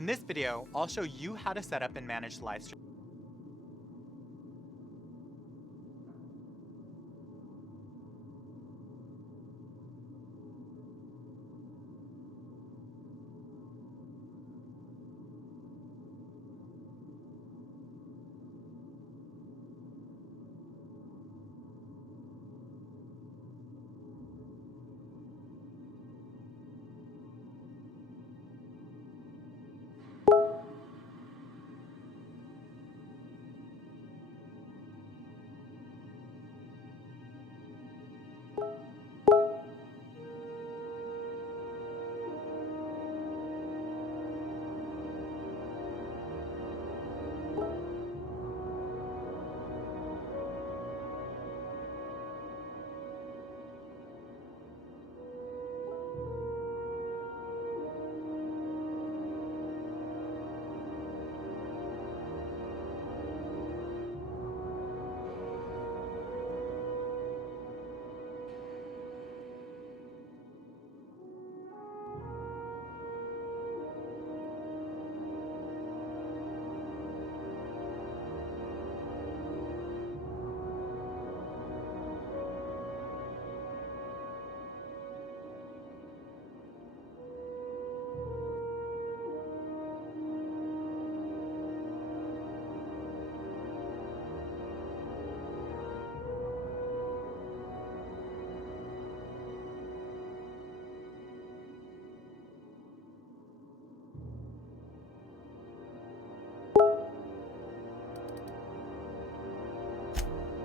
In this video, I'll show you how to set up and manage live stream.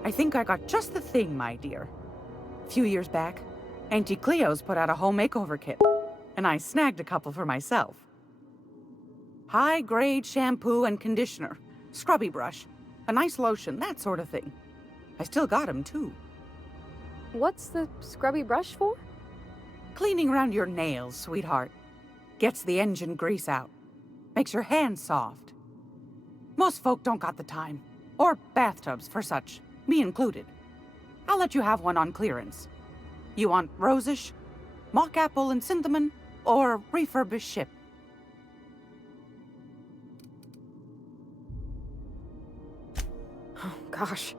I think I got just the thing, my dear. A few years back, Auntie Cleo's put out a home makeover kit, and I snagged a couple for myself. High-grade shampoo and conditioner, scrubby brush, a nice lotion, that sort of thing. I still got 'em, too. What's the scrubby brush for? Cleaning around your nails, sweetheart. Gets the engine grease out. Makes your hands soft. Most folk don't got the time. Or bathtubs for such. Me included. I'll let you have one on clearance. You want rosish, mock apple and cinnamon, or refurbished ship? Oh, gosh.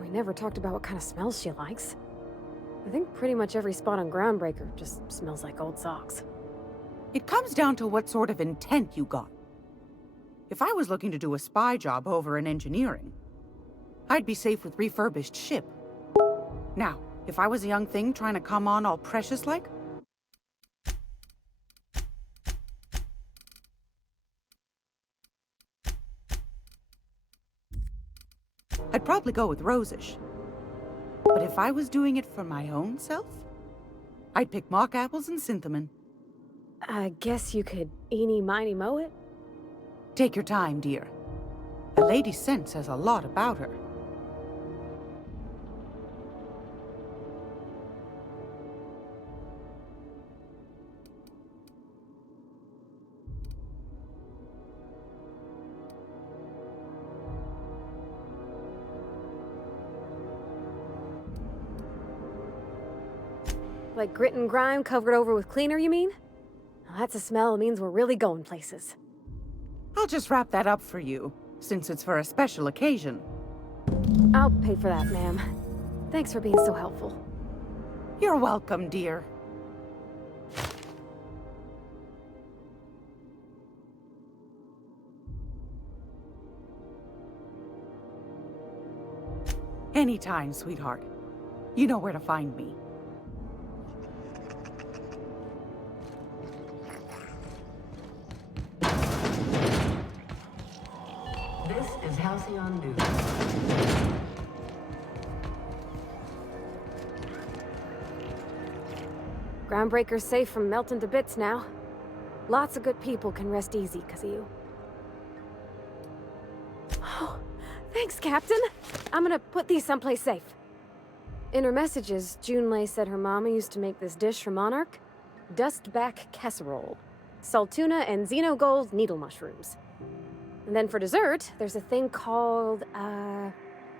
We never talked about what kind of smells she likes. I think pretty much every spot on Groundbreaker just smells like old socks. It comes down to what sort of intent you got. If I was looking to do a spy job over in engineering, I'd be safe with refurbished ship. Now, if I was a young thing trying to come on all precious-like, I'd probably go with rosish. But if I was doing it for my own self, I'd pick mock apples and cinnamon. I guess you could eeny-miny-moe it? Take your time, dear. A lady's scent says a lot about her. Like grit and grime covered over with cleaner, you mean? Well, that's a smell that means we're really going places. I'll just wrap that up for you, since it's for a special occasion. I'll pay for that, ma'am. Thanks for being so helpful. You're welcome, dear. Anytime, sweetheart. You know where to find me. This is Halcyon News. Groundbreaker's safe from melting to bits now. Lots of good people can rest easy because of you. Oh, thanks, Captain. I'm gonna put these someplace safe. In her messages, Junlei said her mama used to make this dish for Monarch. Dustback casserole. Saltuna and Xenogold needle mushrooms. And then for dessert, there's a thing called,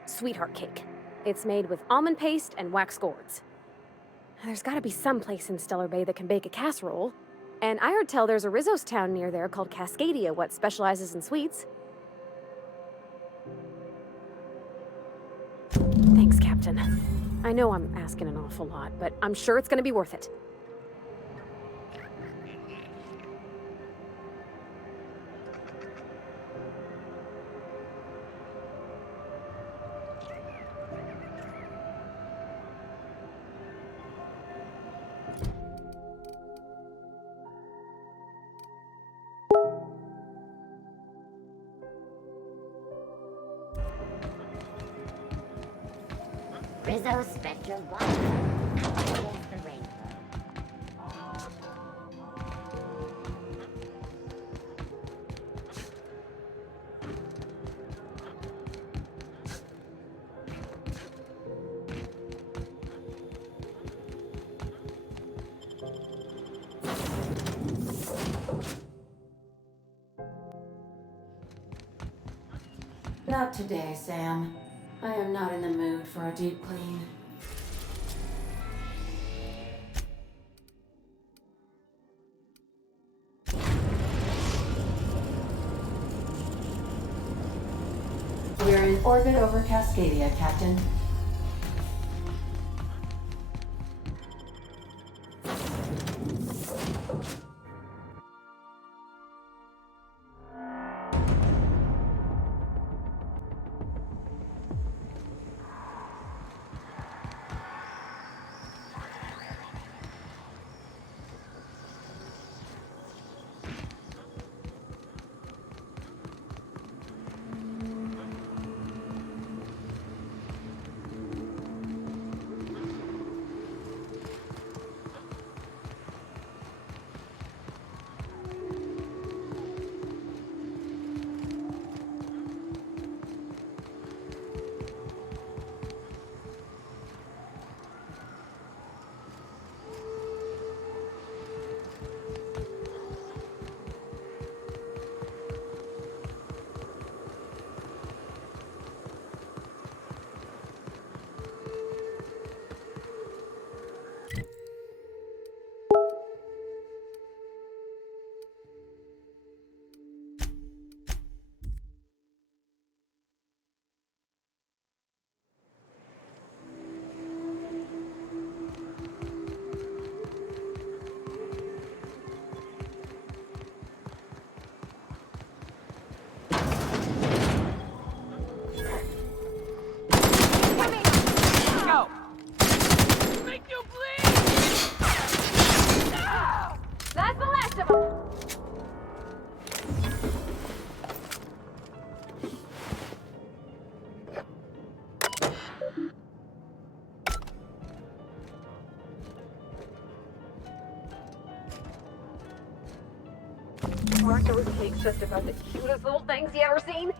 sweetheart cake. It's made with almond paste and wax gourds. There's gotta be some place in Stellar Bay that can bake a casserole, And I heard tell there's a Rizzo's town near there called Cascadia, what specializes in sweets. Thanks, Captain. I know I'm asking an awful lot, but I'm sure it's gonna be worth it. Rizzo Spectra Water. Against the rainbow. Not today, Sam. I am not in the mood for a deep clean. We're in orbit over Cascadia, Captain. That's the last of them! Aren't those cakes just about the cutest little things you ever seen?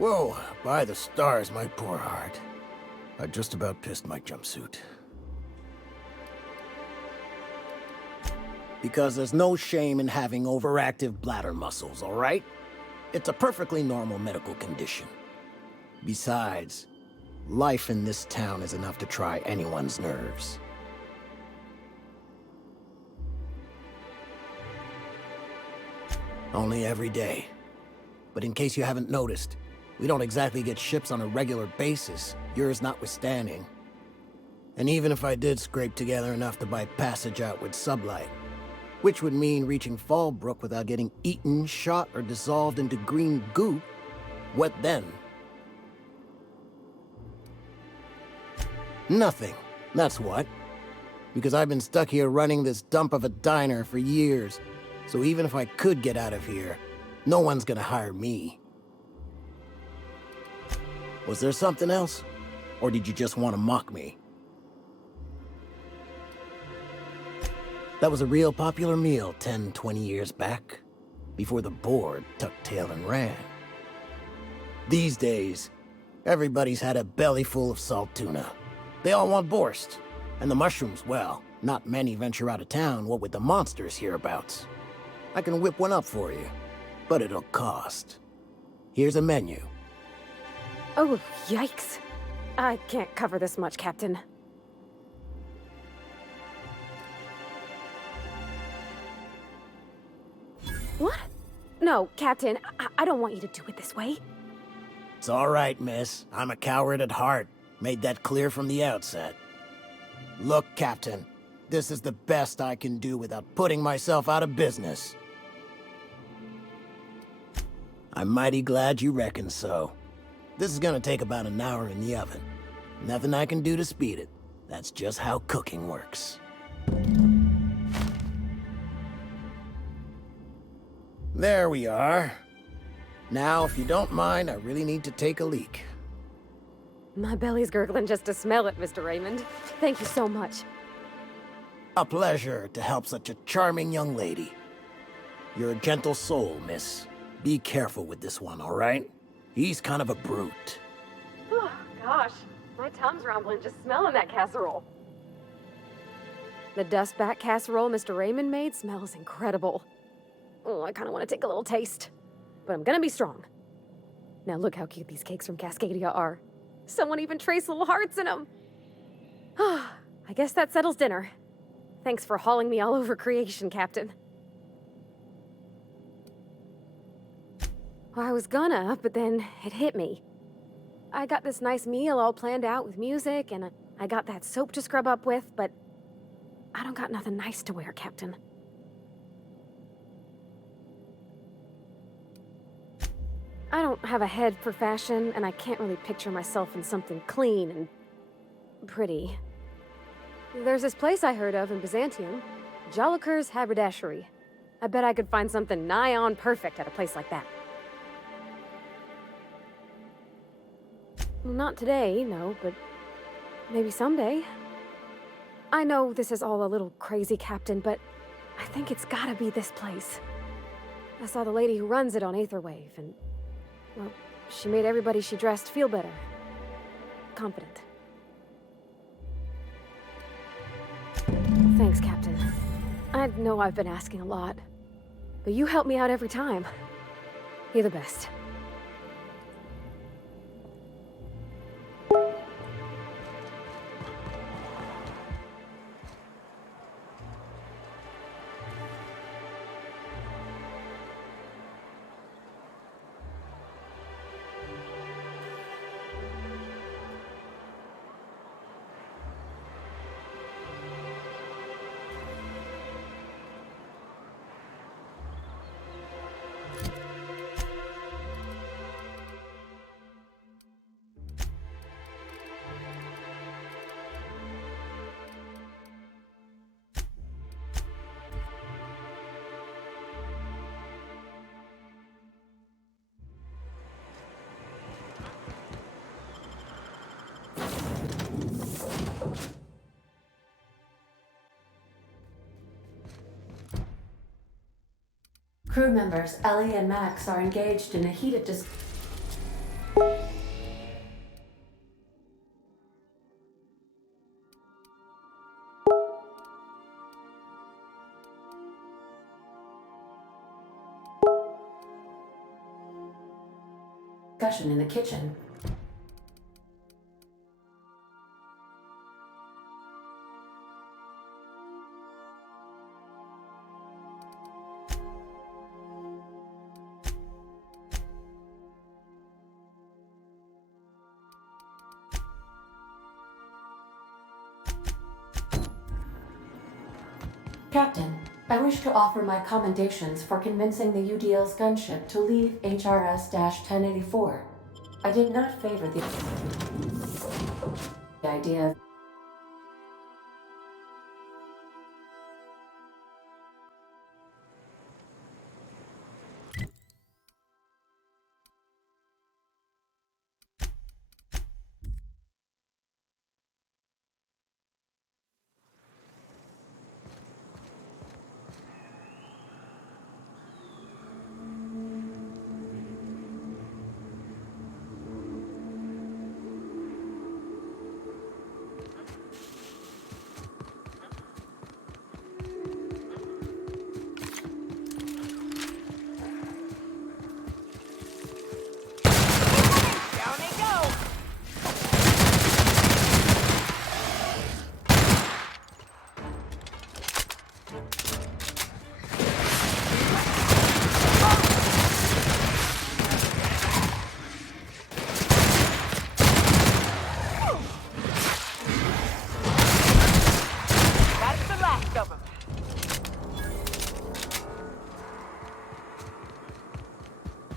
Whoa, by the stars, my poor heart. I just about pissed my jumpsuit. Because there's no shame in having overactive bladder muscles, all right? It's a perfectly normal medical condition. Besides, life in this town is enough to try anyone's nerves. Only every day. But in case you haven't noticed, we don't exactly get ships on a regular basis, yours notwithstanding. And even if I did scrape together enough to buy passage out with sublight, which would mean reaching Fallbrook without getting eaten, shot, or dissolved into green goo, what then? Nothing, that's what. Because I've been stuck here running this dump of a diner for years, so even if I could get out of here, no one's gonna hire me. Was there something else? Or did you just want to mock me? That was a real popular meal 10, 20 years back, before the board tucked tail and ran. These days, everybody's had a belly full of salt tuna. They all want borscht. And the mushrooms, well, not many venture out of town, what with the monsters hereabouts. I can whip one up for you, but it'll cost. Here's a menu. Oh, yikes. I can't cover this much, Captain. What? No, Captain, I don't want you to do it this way. It's all right, miss. I'm a coward at heart. Made that clear from the outset. Look, Captain, this is the best I can do without putting myself out of business. I'm mighty glad you reckon so. This is gonna take about an hour in the oven. Nothing I can do to speed it. That's just how cooking works. There we are. Now, if you don't mind, I really need to take a leak. My belly's gurgling just to smell it, Mr. Raymond. Thank you so much. A pleasure to help such a charming young lady. You're a gentle soul, miss. Be careful with this one, all right? He's kind of a brute. Oh, gosh. My tongue's rumbling just smelling that casserole. The dustback casserole Mr. Raymond made smells incredible. Oh, I kind of want to take a little taste. But I'm gonna be strong. Now look how cute these cakes from Cascadia are. Someone even traced little hearts in them. I guess that settles dinner. Thanks for hauling me all over creation, Captain. Well, I was gonna, but then it hit me. I got this nice meal all planned out with music, and I got that soap to scrub up with, but I don't got nothing nice to wear, Captain. I don't have a head for fashion, and I can't really picture myself in something clean and pretty. There's this place I heard of in Byzantium, Joliker's Haberdashery. I bet I could find something nigh on perfect at a place like that. Not today, no, but maybe someday. I know this is all a little crazy, Captain, but I think it's gotta be this place. I saw the lady who runs it on Aetherwave, and well, she made everybody she dressed feel better. Confident. Thanks, Captain. I know I've been asking a lot, but you help me out every time. You're the best. Crew members Ellie and Max are engaged in a heated Discussion in the kitchen. Captain, I wish to offer my commendations for convincing the UDL's gunship to leave HRS-1084. I did not favor the idea of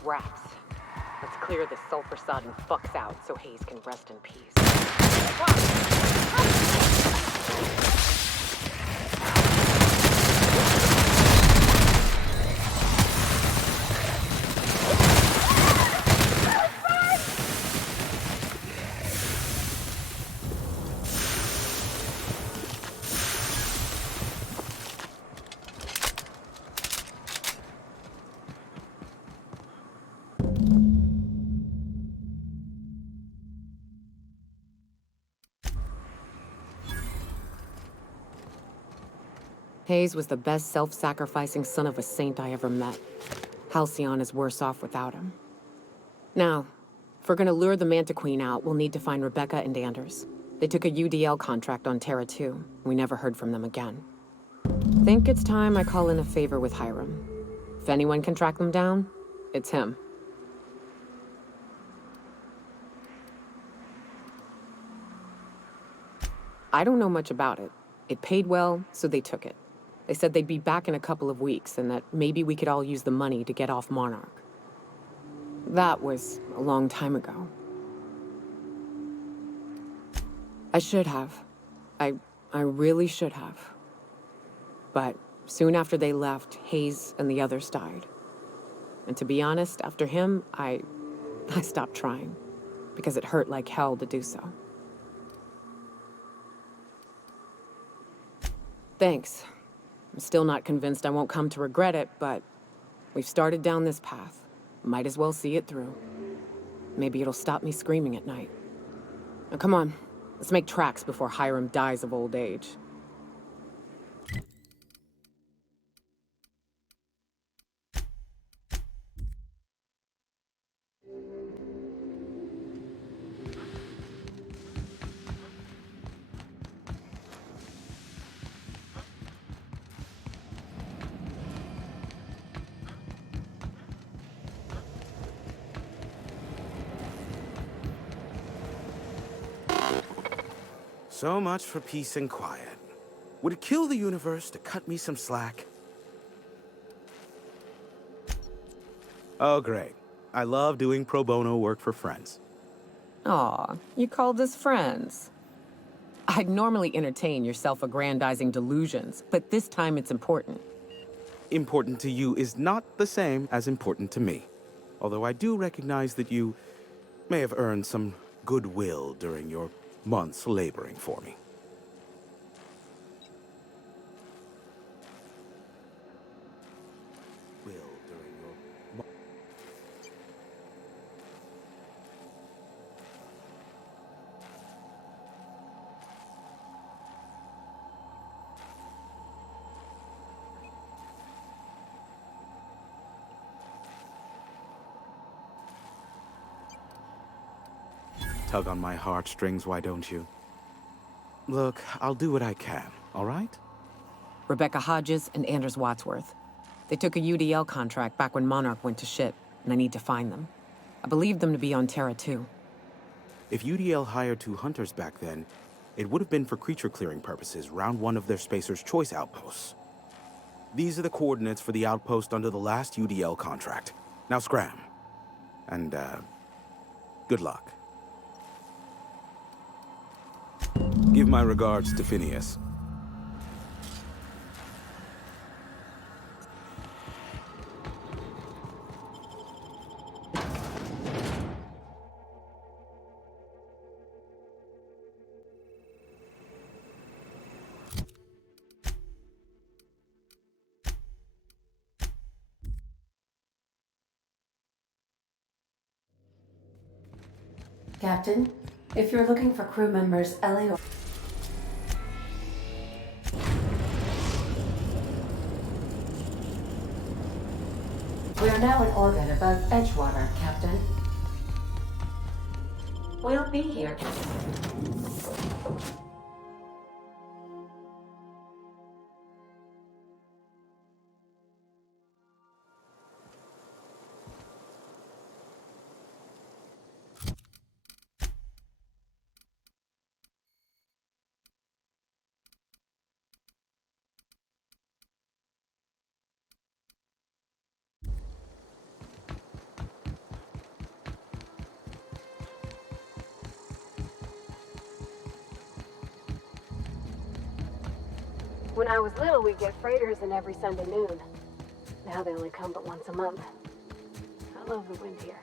Rats. Let's clear this sulfur-sodden fucks out so Hayes can rest in peace. Hayes was the best self-sacrificing son of a saint I ever met. Halcyon is worse off without him. Now, if we're gonna lure the Manta Queen out, we'll need to find Rebecca and Anders. They took a UDL contract on Terra 2. We never heard from them again. Think it's time I call in a favor with Hiram. If anyone can track them down, it's him. I don't know much about it. It paid well, so they took it. They said they'd be back in a couple of weeks and that maybe we could all use the money to get off Monarch. That was a long time ago. I should have. I really should have. But soon after they left, Hayes and the others died. And to be honest, after him, I stopped trying. Because it hurt like hell to do so. Thanks. I'm still not convinced I won't come to regret it, but we've started down this path. Might as well see it through. Maybe it'll stop me screaming at night. Now come on, let's make tracks before Hiram dies of old age. So much for peace and quiet. Would it kill the universe to cut me some slack? Oh, great. I love doing pro bono work for friends. Aw, you called us friends. I'd normally entertain your self-aggrandizing delusions, but this time it's important. Important to you is not the same as important to me. Although I do recognize that you may have earned some goodwill during your months laboring for me. tug on my heartstrings, why don't you? Look, I'll do what I can, all right? Rebecca Hodges and Anders Wadsworth. They took a UDL contract back when Monarch went to shit, and I need to find them. I believe them to be on Terra too. If UDL hired 2 hunters back then, it would have been for creature clearing purposes round one of their Spacer's Choice outposts. These are the coordinates for the outpost under the last UDL contract. Now scram. And, good luck. Give my regards to Phineas. Captain, if you're looking for crew members Ellie or... We are now in orbit above Edgewater, Captain. We'll be here. When I was little, we'd get freighters in every Sunday noon. Now they only come but once a month. I love the wind here.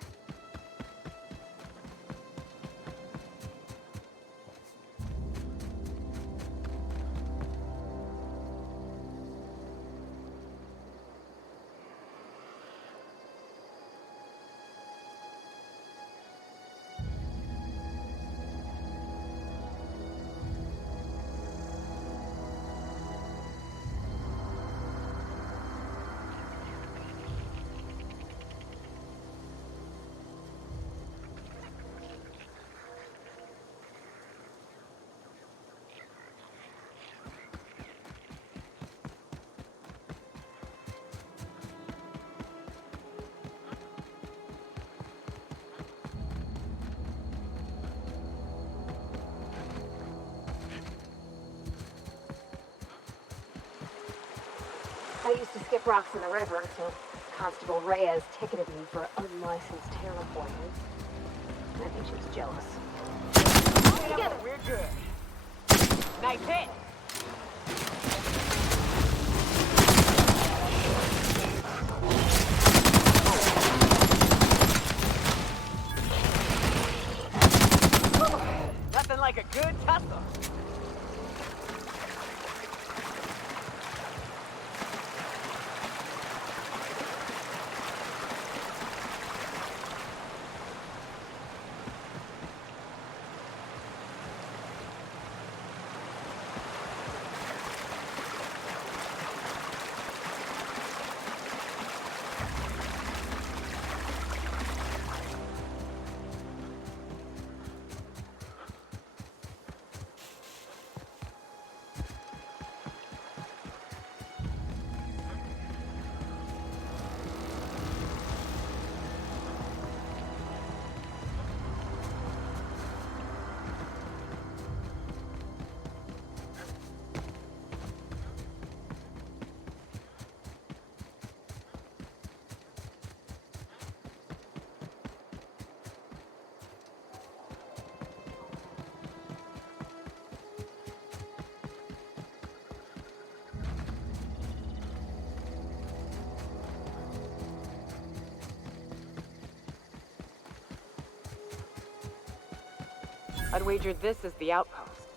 I used to skip rocks in the river until Constable Reyes ticketed me for unlicensed terraforming. I think she was jealous. Together. We're good. Nice hit. Nothing like a good tussle. I'd wager this is the outpost.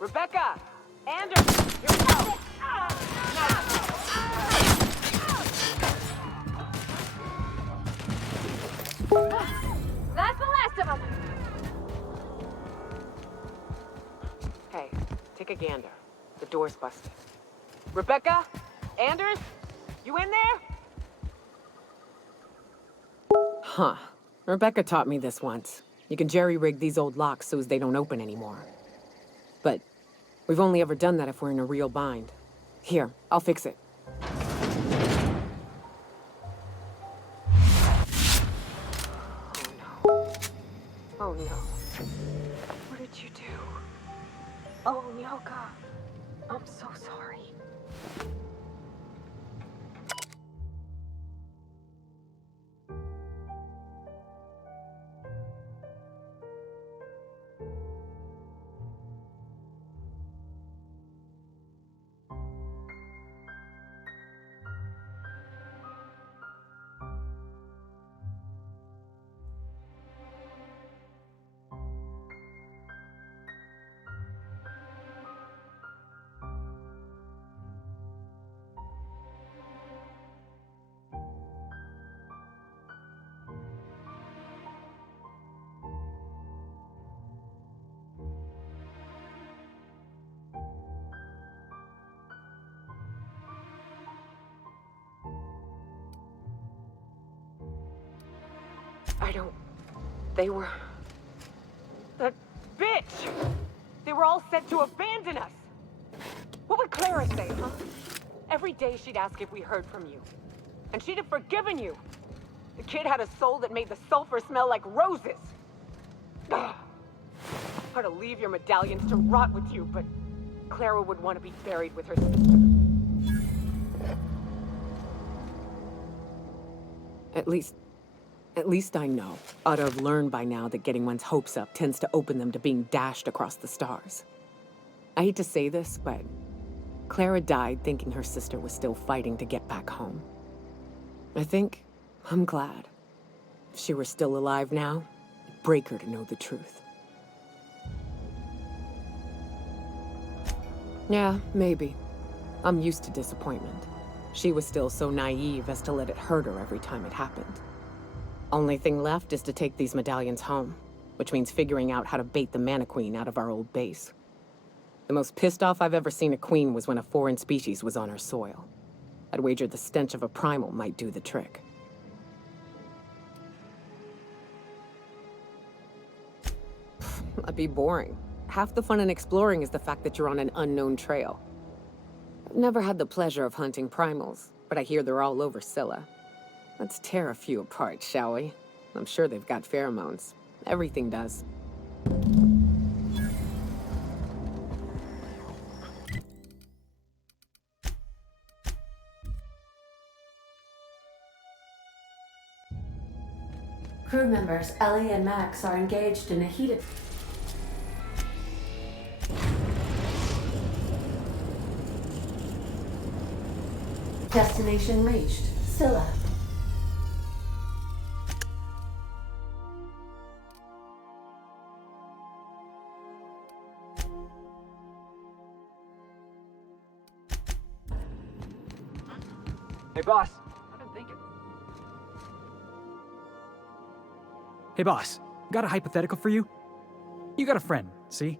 Rebecca! Anders! Here we go! That's the last of them! Hey, take a gander. The door's busted. Rebecca? Anders? You in there? Huh. Rebecca taught me this once. You can jerry-rig these old locks so as they don't open anymore. But we've only ever done that if we're in a real bind. Here, I'll fix it. Oh no. What did you do? Oh, Nyoka. I'm so sorry. They were... That bitch! They were all set to abandon us! What would Clara say, huh? Every day she'd ask if we heard from you. And she'd have forgiven you. The kid had a soul that made the sulfur smell like roses. Ugh. I'd leave your medallions to rot with you, but Clara would want to be buried with her sister. At least I know. Ought to have learned by now that getting one's hopes up tends to open them to being dashed across the stars. I hate to say this, but Clara died thinking her sister was still fighting to get back home. I'm glad. If she were still alive now, it'd break her to know the truth. Yeah, maybe. I'm used to disappointment. She was still so naive as to let it hurt her every time it happened. Only thing left is to take these medallions home, which means figuring out how to bait the Mana Queen out of our old base. The most pissed off I've ever seen a queen was when a foreign species was on her soil. I'd wager the stench of a primal might do the trick. That'd be boring. Half the fun in exploring is the fact that you're on an unknown trail. I've never had the pleasure of hunting primals, but I hear they're all over Scylla. Let's tear a few apart, shall we? I'm sure they've got pheromones. Everything does. Crew members Ellie and Max are engaged in a heated... Destination reached. Scylla. Hey, boss. I've been thinking. Hey boss, got a hypothetical for you? You got a friend, see?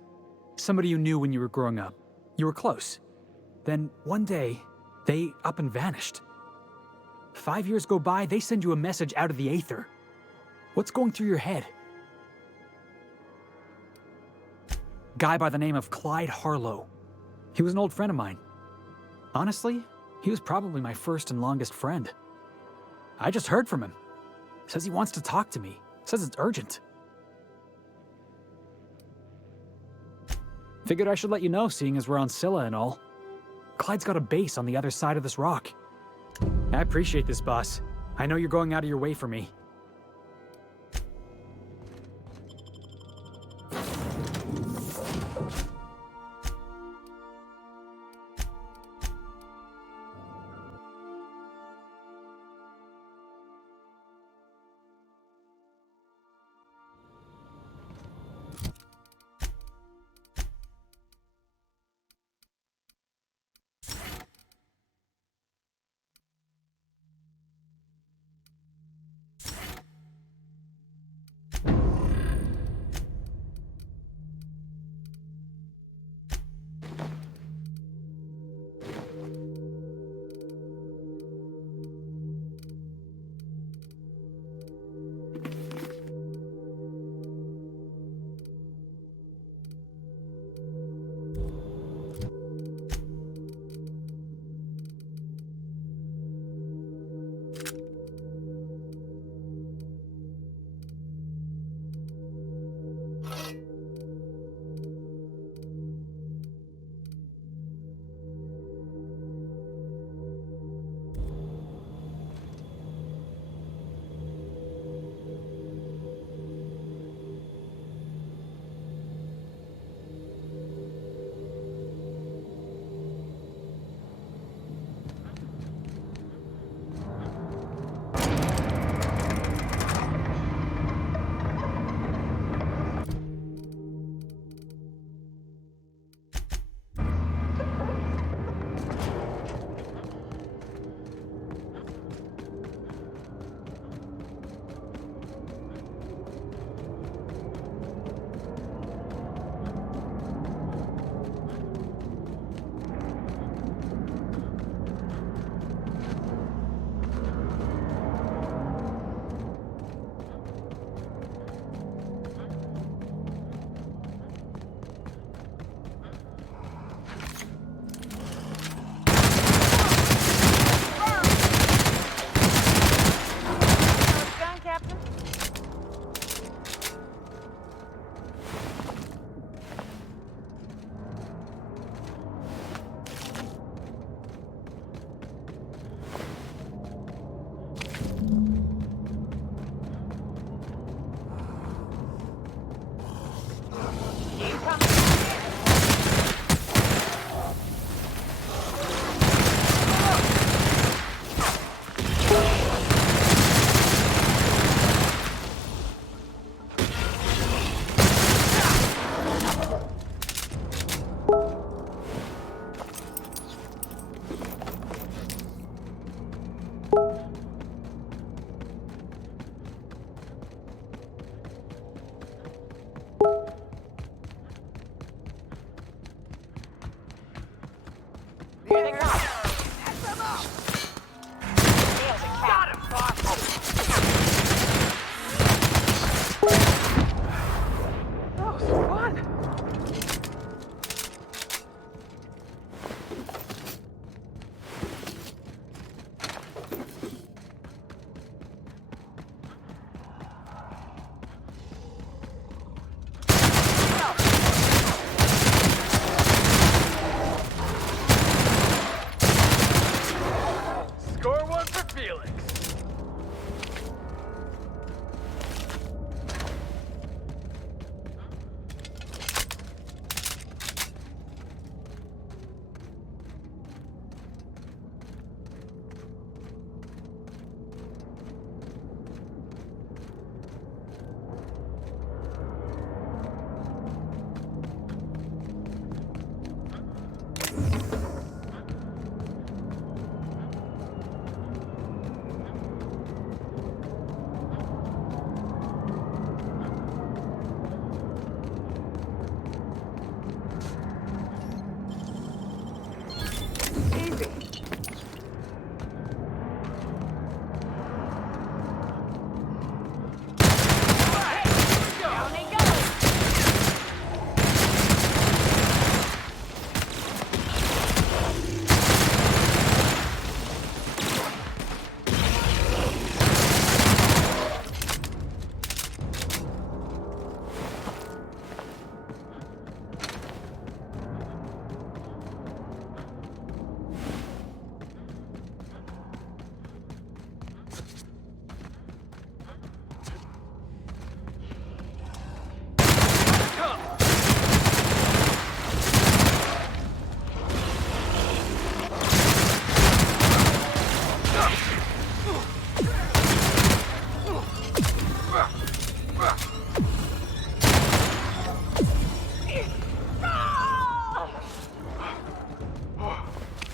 Somebody you knew when you were growing up. You were close. Then one day, they up and vanished. 5 years go by, they send you a message out of the aether. What's going through your head? Guy by the name of Clyde Harlow. He was an old friend of mine. Honestly, he was probably my first and longest friend. I just heard from him. Says he wants to talk to me. Says it's urgent. Figured I should let you know, seeing as we're on Scylla and all. Clyde's got a base on the other side of this rock. I appreciate this, boss. I know you're going out of your way for me. Here they come. Nailed it, Got him, boss. That was fun. Score one for Felix.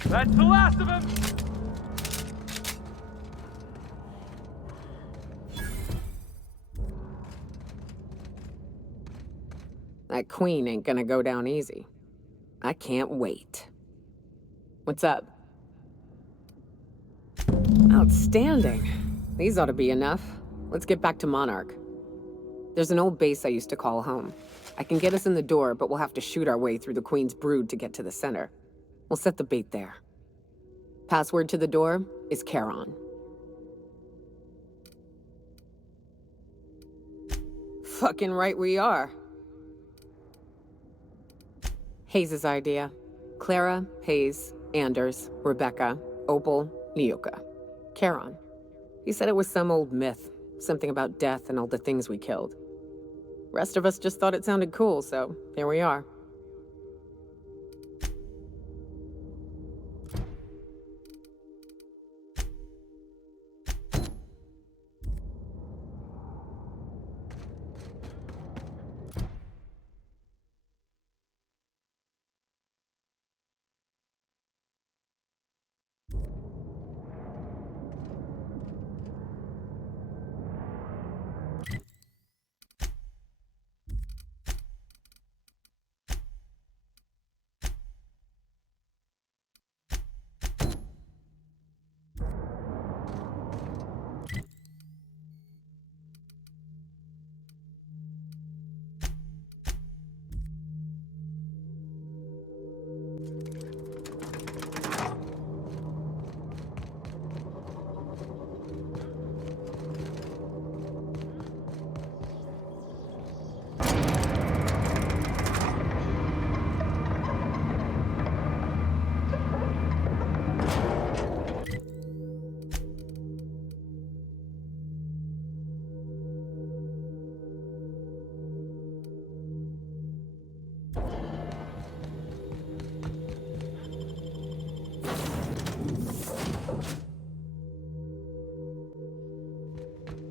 That's the last of him! That queen ain't gonna go down easy. I can't wait. What's up? Outstanding. These ought to be enough. Let's get back to Monarch. There's an old base I used to call home. I can get us in the door, but we'll have to shoot our way through the Queen's brood to get to the center. We'll set the bait there. Password to the door is Charon. Fucking right we are. Hayes' idea. Clara, Hayes, Anders, Rebecca, Opal, Niuka. Charon. He said it was some old myth. Something about death and all the things we killed. Rest of us just thought it sounded cool, so here we are.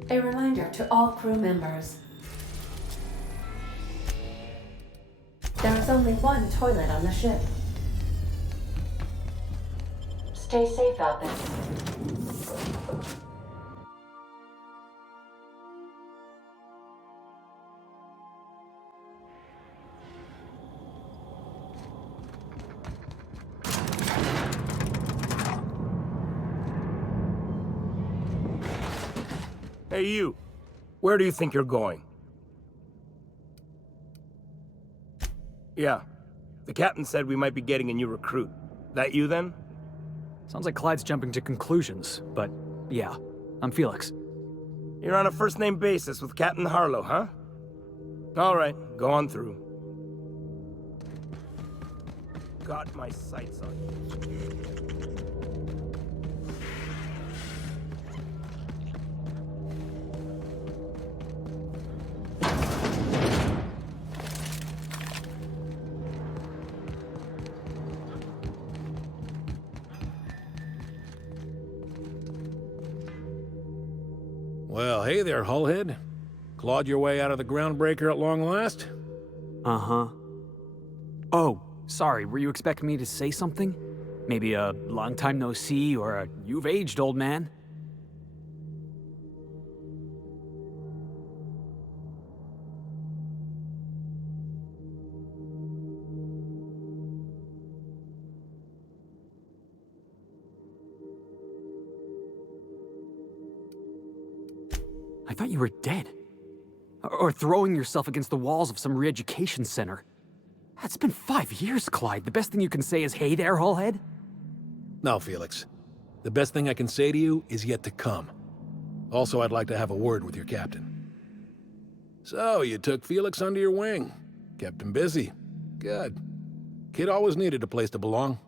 A reminder to all crew members. There is only one toilet on the ship. Stay safe out there. Hey, you. Where do you think you're going? Yeah. The captain said we might be getting a new recruit. That you, then? Sounds like Clyde's jumping to conclusions, but yeah, I'm Felix. You're on a first-name basis with Captain Harlow, huh? All right, go on through. Got my sights on you. Well, hey there, Hullhead. Clawed your way out of the groundbreaker at long last? Uh-huh. Oh, sorry, were you expecting me to say something? Maybe a long time no see, or a you've aged, old man? I thought you were dead. Or throwing yourself against the walls of some re-education center. It's been 5 years, Clyde. The best thing you can say is, hey there, Hullhead? No, Felix. The best thing I can say to you is yet to come. Also, I'd like to have a word with your captain. So, you took Felix under your wing. Kept him busy. Good. Kid always needed a place to belong.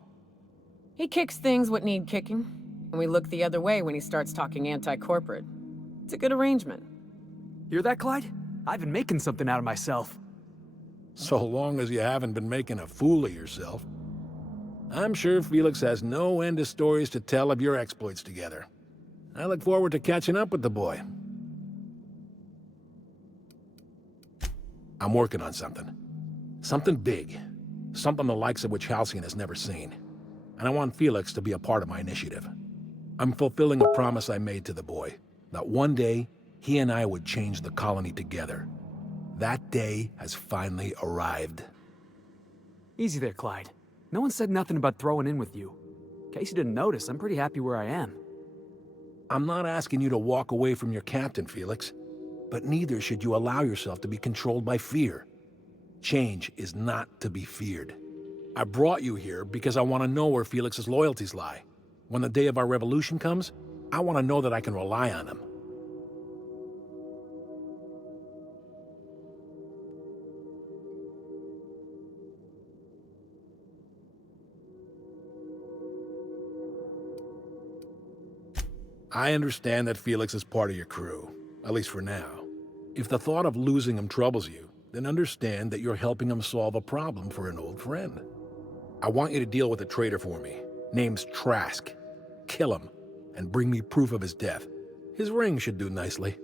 He kicks things what need kicking, and we look the other way when he starts talking anti-corporate. It's a good arrangement. Hear that, Clyde? I've been making something out of myself. So long as you haven't been making a fool of yourself. I'm sure Felix has no end of stories to tell of your exploits together. I look forward to catching up with the boy. I'm working on something. Something big. Something the likes of which Halcyon has never seen. And I want Felix to be a part of my initiative. I'm fulfilling a promise I made to the boy, that one day, he and I would change the colony together. That day has finally arrived. Easy there, Clyde. No one said nothing about throwing in with you. In case you didn't notice, I'm pretty happy where I am. I'm not asking you to walk away from your captain, Felix. But neither should you allow yourself to be controlled by fear. Change is not to be feared. I brought you here because I want to know where Felix's loyalties lie. When the day of our revolution comes, I want to know that I can rely on him. I understand that Felix is part of your crew, at least for now. If the thought of losing him troubles you, then understand that you're helping him solve a problem for an old friend. I want you to deal with a traitor for me. Name's Trask. Kill him, and bring me proof of his death. His ring should do nicely.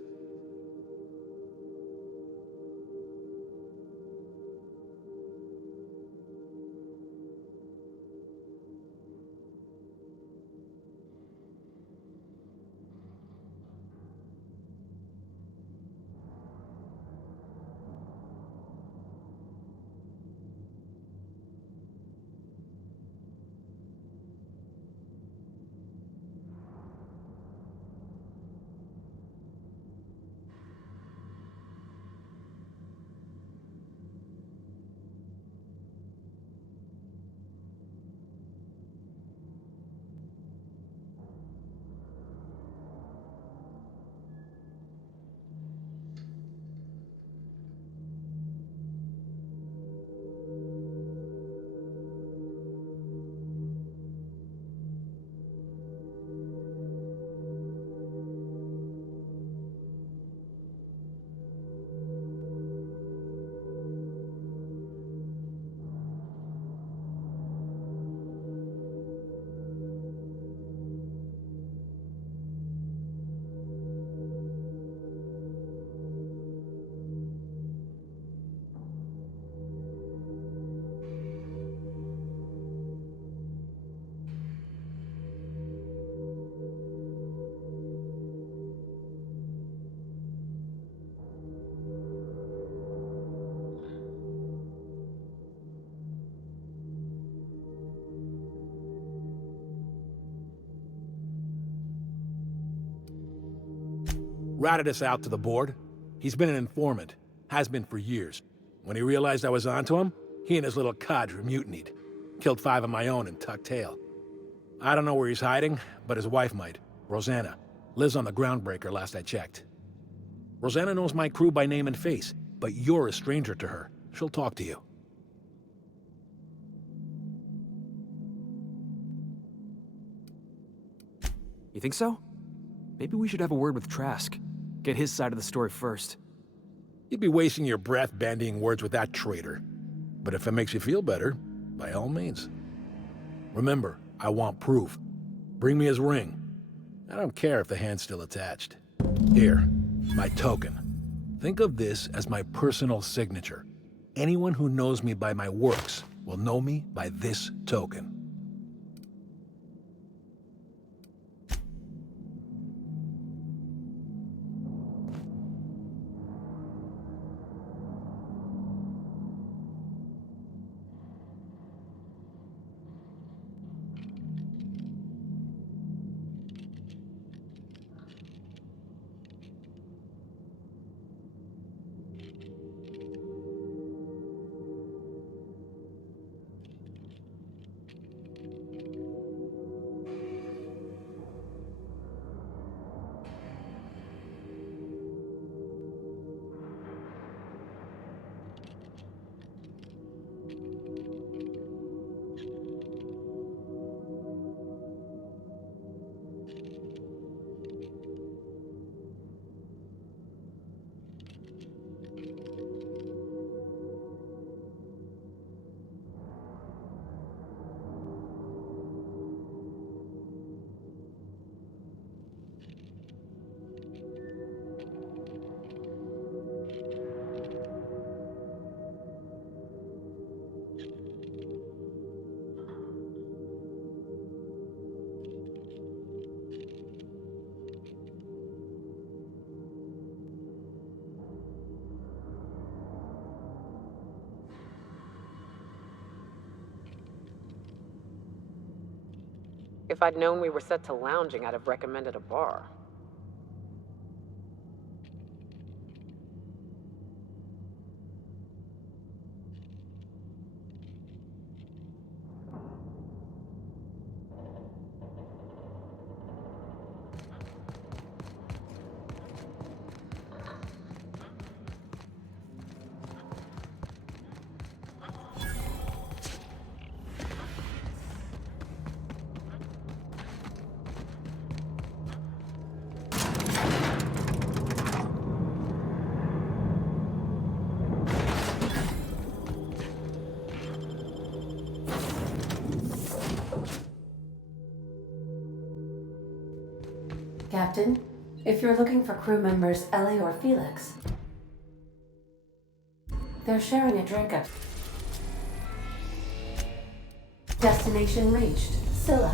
Ratted us out to the board. He's been an informant. Has been for years. When he realized I was onto him, he and his little cadre mutinied. Killed 5 of my own and tucked tail. I don't know where he's hiding, but his wife might. Rosanna. Lives on the Groundbreaker last I checked. Rosanna knows my crew by name and face, but you're a stranger to her. She'll talk to you. You think so? Maybe we should have a word with Trask. Get his side of the story first. You'd be wasting your breath bandying words with that traitor. But if it makes you feel better, by all means. Remember, I want proof. Bring me his ring. I don't care if the hand's still attached. Here, my token. Think of this as my personal signature. Anyone who knows me by my works will know me by this token. If I'd known we were set to lounging, I'd have recommended a bar. Captain, if you're looking for crew members Ellie or Felix, they're sharing a drink up. Destination reached. Scylla.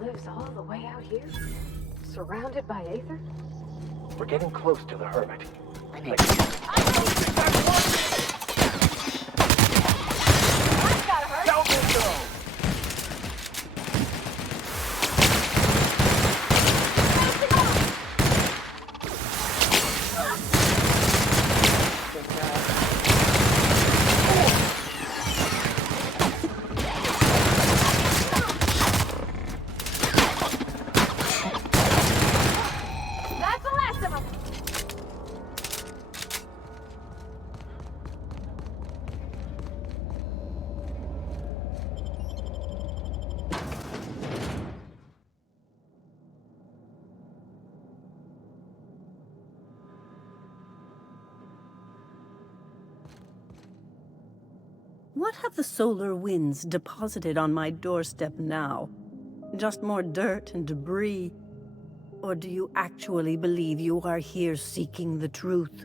Lives all the way out here? Surrounded by Aether? We're getting close to the Hermit. Down we go! What have the solar winds deposited on my doorstep now? Just more dirt and debris? Or do you actually believe you are here seeking the truth?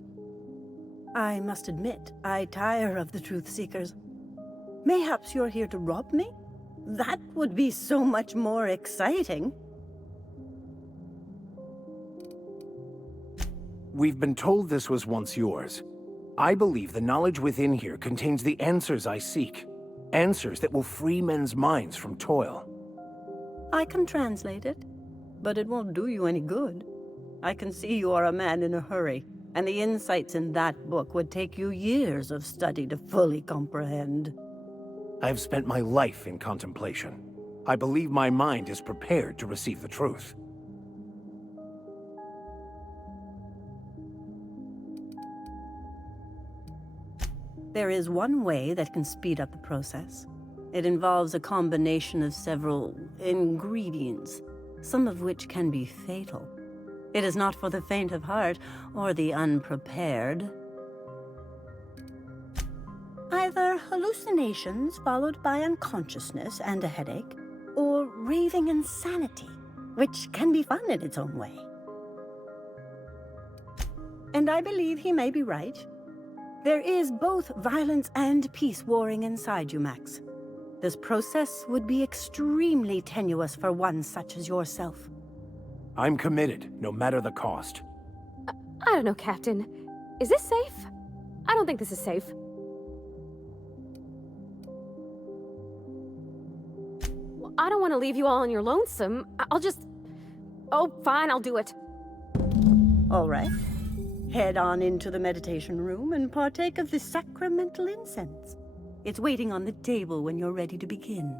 I must admit, I tire of the truth seekers. Mayhaps you're here to rob me? That would be so much more exciting. We've been told this was once yours. I believe the knowledge within here contains the answers I seek. Answers that will free men's minds from toil. I can translate it, but it won't do you any good. I can see you are a man in a hurry, and the insights in that book would take you years of study to fully comprehend. I've spent my life in contemplation. I believe my mind is prepared to receive the truth. There is one way that can speed up the process. It involves a combination of several ingredients, some of which can be fatal. It is not for the faint of heart or the unprepared. Either hallucinations followed by unconsciousness and a headache, or raving insanity, which can be fun in its own way. And I believe he may be right. There is both violence and peace warring inside you, Max. This process would be extremely tenuous for one such as yourself. I'm committed, no matter the cost. I don't know, Captain. Is this safe? I don't think this is safe. Well, I don't want to leave you all on your lonesome. I'll just... Oh, fine, I'll do it. All right. Head on into the meditation room and partake of the sacramental incense. It's waiting on the table when you're ready to begin.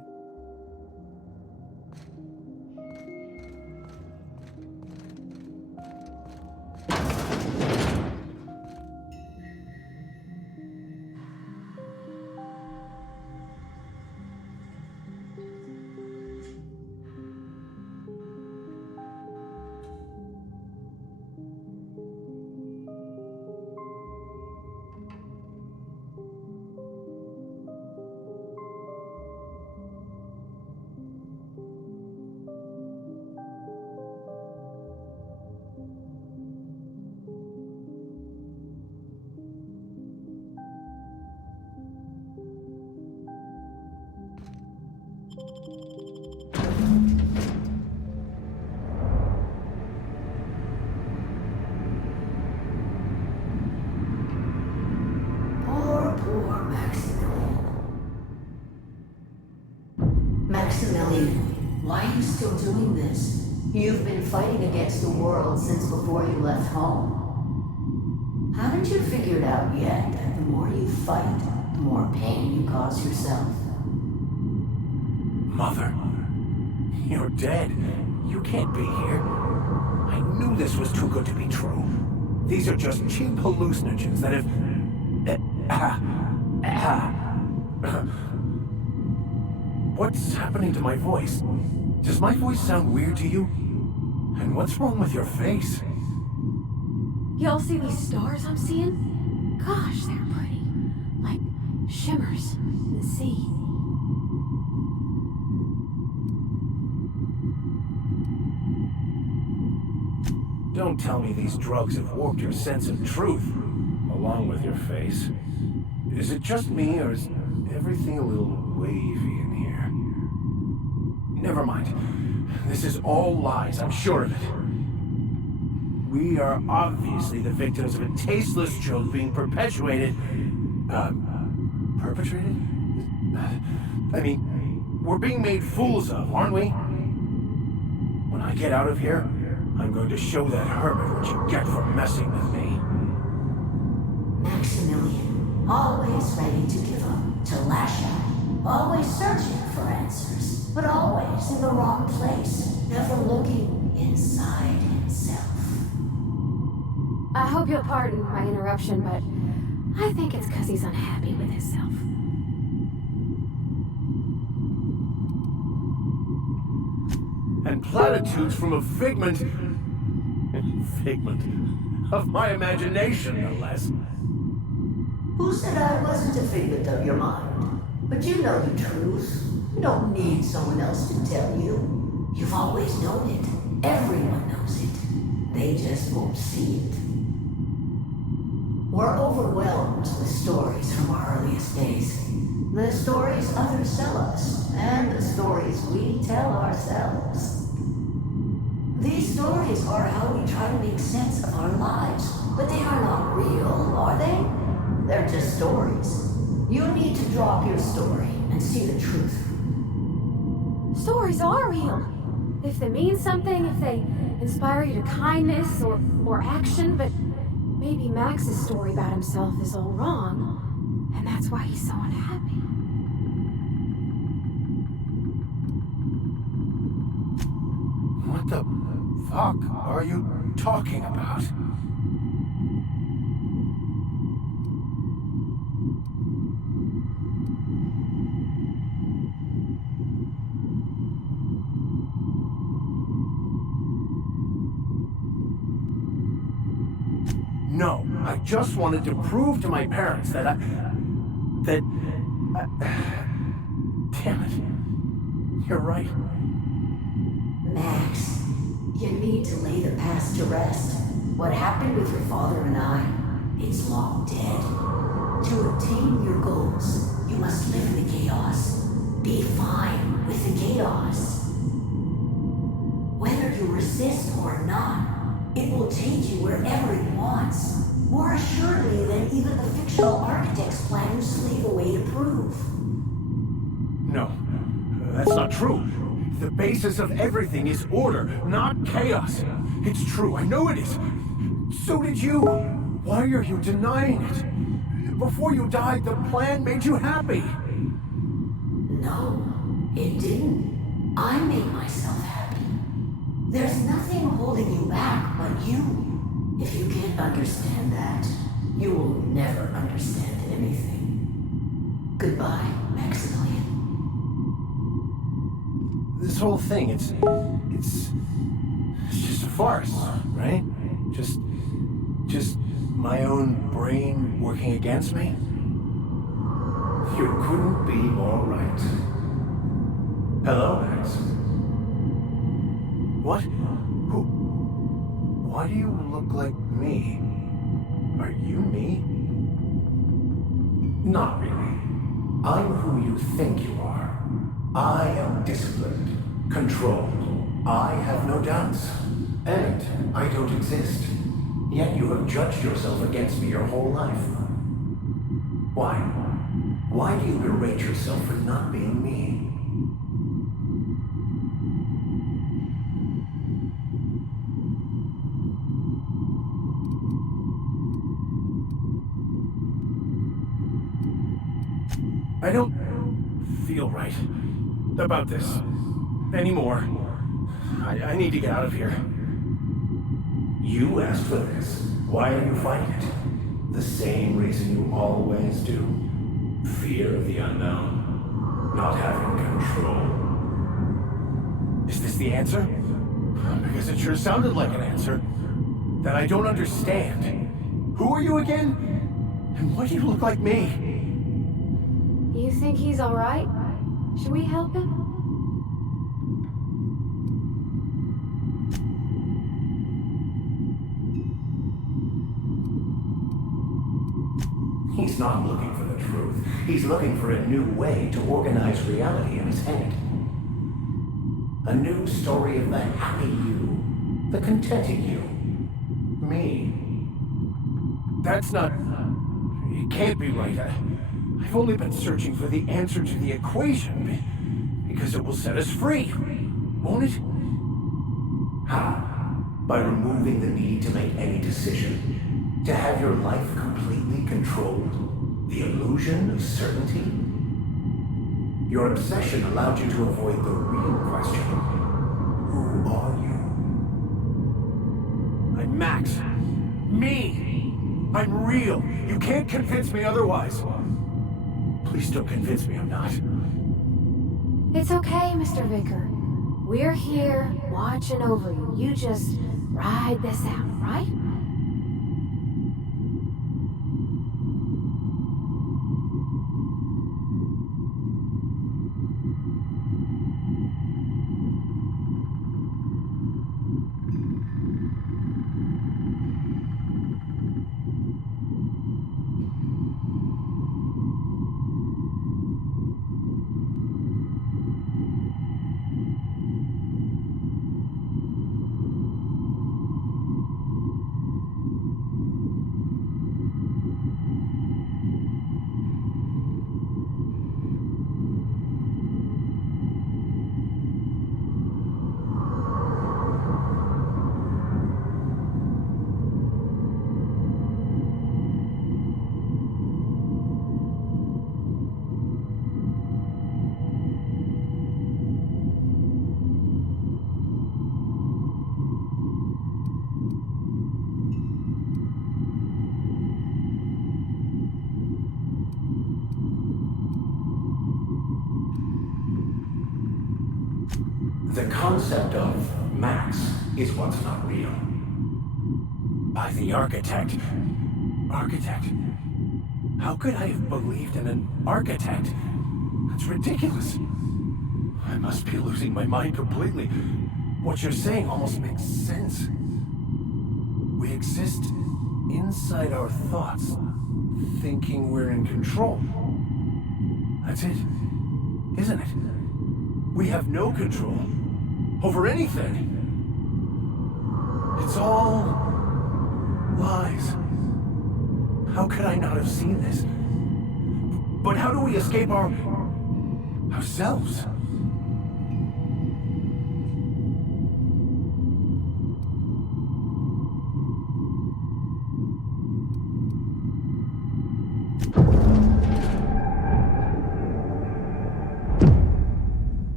Poor Maximilian. Maximilian, why are you still doing this? You've been fighting against the world since before you left home. Haven't you figured out yet that the more you fight, the more pain you cause yourself? Mother, you're dead. You can't be here. I knew this was too good to be true. These are just cheap hallucinogens that have... What's happening to my voice? Does my voice sound weird to you? And what's wrong with your face? Y'all see these stars I'm seeing? Gosh, they're pretty. Like shimmers in the sea. Don't tell me these drugs have warped your sense of truth, along with your face. Is it just me, or is everything a little wavy in here? Never mind. This is all lies, I'm sure of it. We are obviously the victims of a tasteless joke being perpetuated... perpetrated? I mean, we're being made fools of, aren't we? When I get out of here, I'm going to show that hermit what you get for messing with me. Maximilian, always ready to give up, to lash out, always searching for answers, but always in the wrong place, never looking inside himself. I hope you'll pardon my interruption, but I think it's because he's unhappy with himself. And platitudes from a figment of my imagination, no less. Who said I wasn't a figment of your mind? But you know the truth. You don't need someone else to tell you. You've always known it. Everyone knows it. They just won't see it. We're overwhelmed with stories from our earliest days. The stories others tell us, and the stories we tell ourselves. These stories are how we try to make sense of our lives, but they are not real, are they? They're just stories. You need to drop your story and see the truth. Stories are real. If they mean something, if they inspire you to kindness or action, but maybe Max's story about himself is all wrong, and that's why he's so unhappy. What the fuck are you talking about? No, I just wanted to prove to my parents that damn it. You're right. Max, you need to lay the past to rest. What happened with your father and I, it's long dead. To attain your goals, you must live in the chaos. Be fine with the chaos. Whether you resist or not, it will take you wherever it wants. More assuredly than even the fictional architect's plans leave a way to prove. No, that's not true. The basis of everything is order, not chaos. It's true, I know it is. So did you. Why are you denying it? Before you died, the plan made you happy. No, it didn't. I made myself happy. There's nothing holding you back but you. If you can't understand that, you will never understand anything. Goodbye, Maximilian. This whole thing, it's just a farce, right? Just my own brain working against me? You couldn't be more right. Hello, Max. What? Who? Why do you look like me? Are you me? Not really. I'm who you think you are. I am disciplined, controlled. I have no doubts. And I don't exist. Yet you have judged yourself against me your whole life. Why? Why do you berate yourself for not being me? I don't feel right about this anymore. I need to get out of here. You asked for this. Why are you fighting it? The same reason you always do. Fear of the unknown. Not having control. Is this the answer? Because it sure sounded like an answer that I don't understand. Who are you again? And why do you look like me? You think he's all right? Should we help him? He's not looking for the truth. He's looking for a new way to organize reality in his head. A new story of the happy you, the contented you, me. That's not... It can't be right. I've only been searching for the answer to the equation because it will set us free, won't it? How? By removing the need to make any decision. To have your life completely controlled. The illusion of certainty. Your obsession allowed you to avoid the real question. Who are you? I'm Max. Me! I'm real. You can't convince me otherwise. Please don't convince me I'm not. It's okay, Mr. Vicker. We're here, watching over you. You just ride this out, right? The concept of Max is what's not real. By the architect. Architect? How could I have believed in an architect? That's ridiculous. I must be losing my mind completely. What you're saying almost makes sense. We exist inside our thoughts, thinking we're in control. That's it, isn't it? We have no control over anything. It's all lies. How could I not have seen this? But how do we escape ourselves?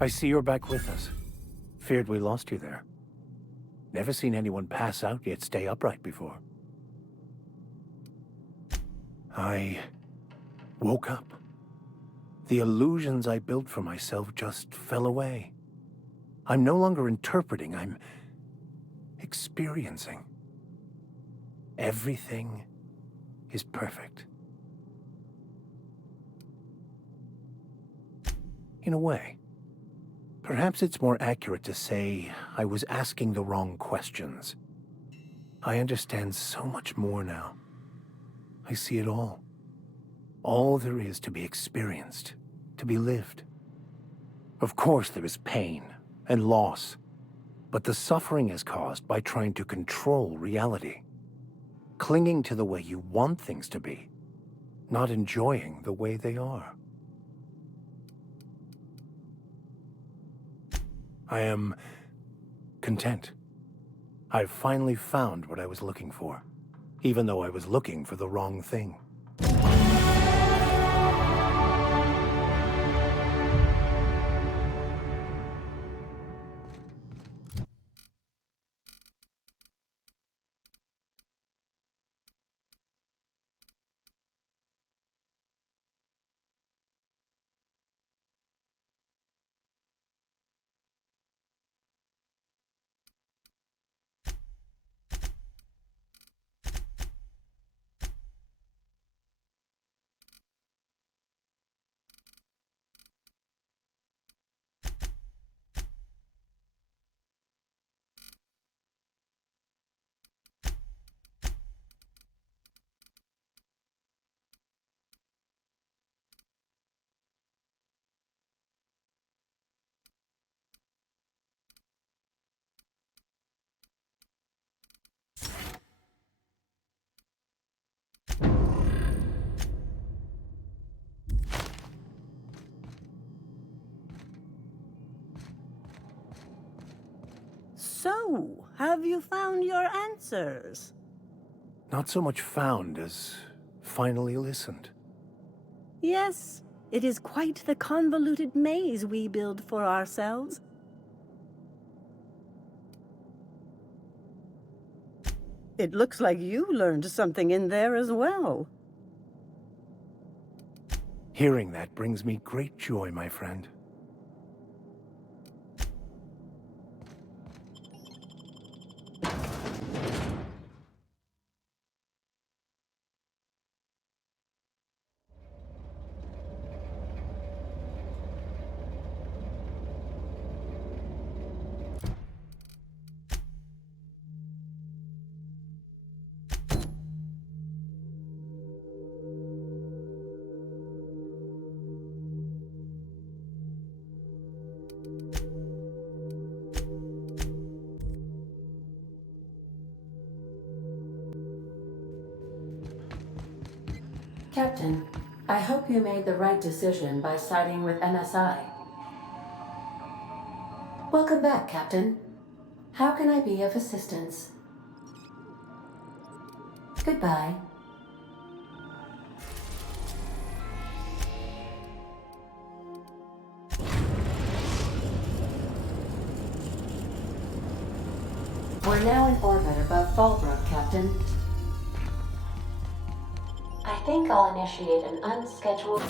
I see you're back with us. Feared we lost you there. Never seen anyone pass out yet stay upright before. I woke up. The illusions I built for myself just fell away. I'm no longer interpreting, I'm experiencing. Everything is perfect. In a way. Perhaps it's more accurate to say I was asking the wrong questions. I understand so much more now. I see it all. All there is to be experienced, to be lived. Of course there is pain and loss, but the suffering is caused by trying to control reality, clinging to the way you want things to be, not enjoying the way they are. I am content. I've finally found what I was looking for, even though I was looking for the wrong thing. So, have you found your answers? Not so much found as finally listened. Yes, it is quite the convoluted maze we build for ourselves. It looks like you learned something in there as well. Hearing that brings me great joy, my friend. Captain, I hope you made the right decision by siding with MSI. Welcome back, Captain. How can I be of assistance? Goodbye. We're now in orbit above Fallbrook, Captain. I think I'll initiate an unscheduled...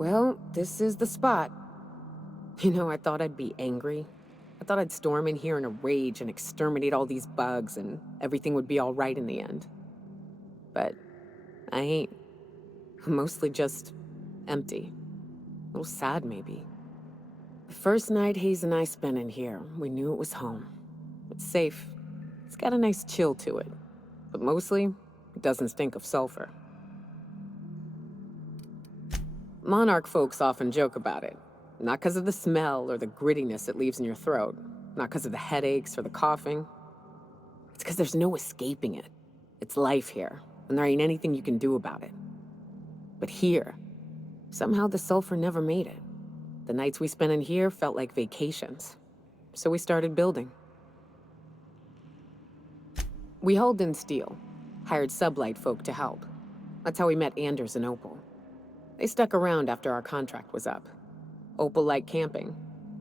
Well, this is the spot. You know, I thought I'd be angry. I thought I'd storm in here in a rage and exterminate all these bugs and everything would be all right in the end. But I ain't. I'm mostly just empty. A little sad, maybe. The first night Hayes and I spent in here, we knew it was home. It's safe. It's got a nice chill to it. But mostly, it doesn't stink of sulfur. Monarch folks often joke about it. Not because of the smell or the grittiness it leaves in your throat. Not because of the headaches or the coughing. It's because there's no escaping it. It's life here, and there ain't anything you can do about it. But here, somehow the sulfur never made it. The nights we spent in here felt like vacations. So we started building. We hauled in steel, hired sublight folk to help. That's how we met Anders and Opal. They stuck around after our contract was up. Opal liked camping.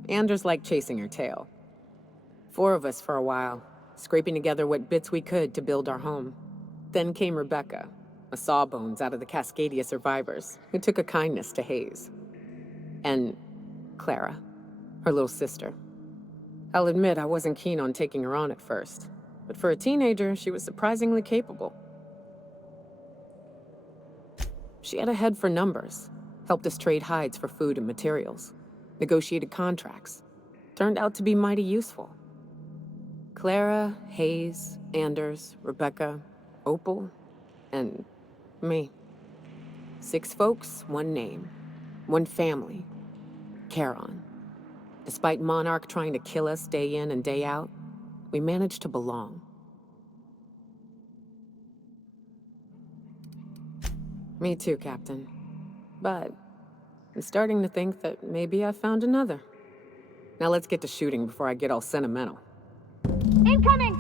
Anders liked chasing her tail. 4 of us for a while, scraping together what bits we could to build our home. Then came Rebecca, a sawbones out of the Cascadia survivors, who took a kindness to Hayes. And Clara, her little sister. I'll admit I wasn't keen on taking her on at first, but for a teenager, she was surprisingly capable. She had a head for numbers, helped us trade hides for food and materials, negotiated contracts. Turned out to be mighty useful. Clara, Hayes, Anders, Rebecca, Opal, and me. 6 folks, 1 name, 1 family. Charon. Despite Monarch trying to kill us day in and day out, we managed to belong. Me too, Captain. But I'm starting to think that maybe I found another. Now let's get to shooting before I get all sentimental. Incoming!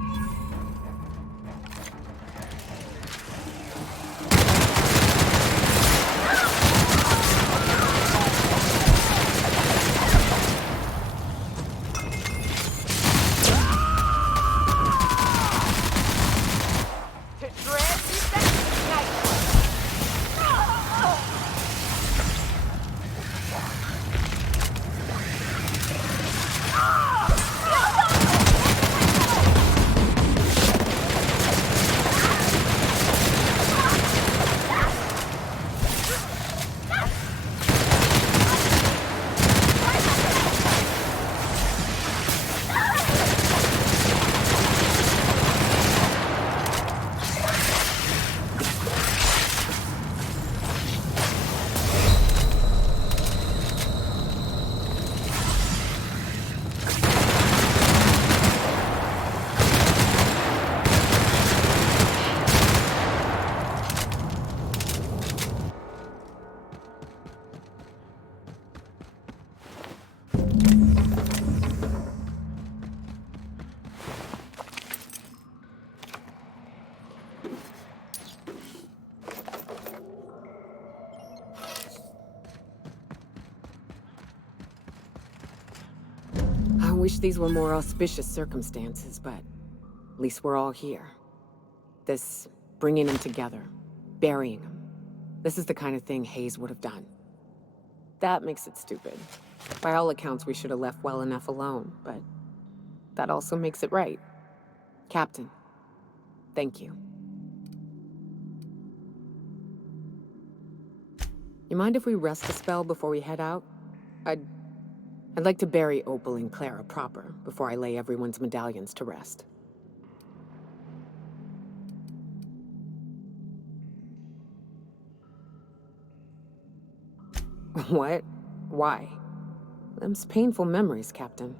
I wish these were more auspicious circumstances, but at least we're all here. This bringing them together, burying them. This is the kind of thing Hayes would have done. That makes it stupid. By all accounts, we should have left well enough alone, but that also makes it right. Captain, thank you. You mind if we rest a spell before we head out? I'd like to bury Opal and Clara proper before I lay everyone's medallions to rest. What? Why? Them's painful memories, Captain.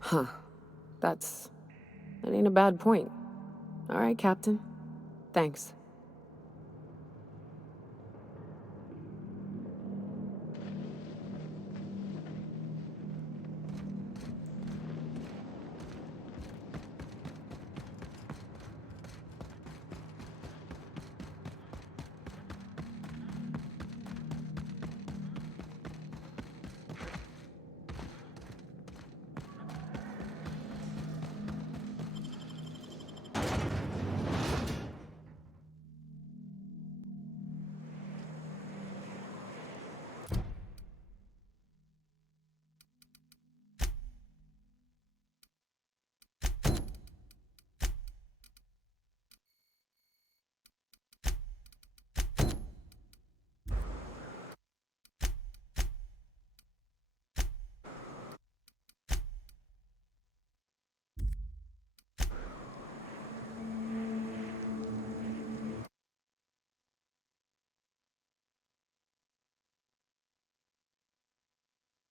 Huh. That ain't a bad point. All right, Captain. Thanks.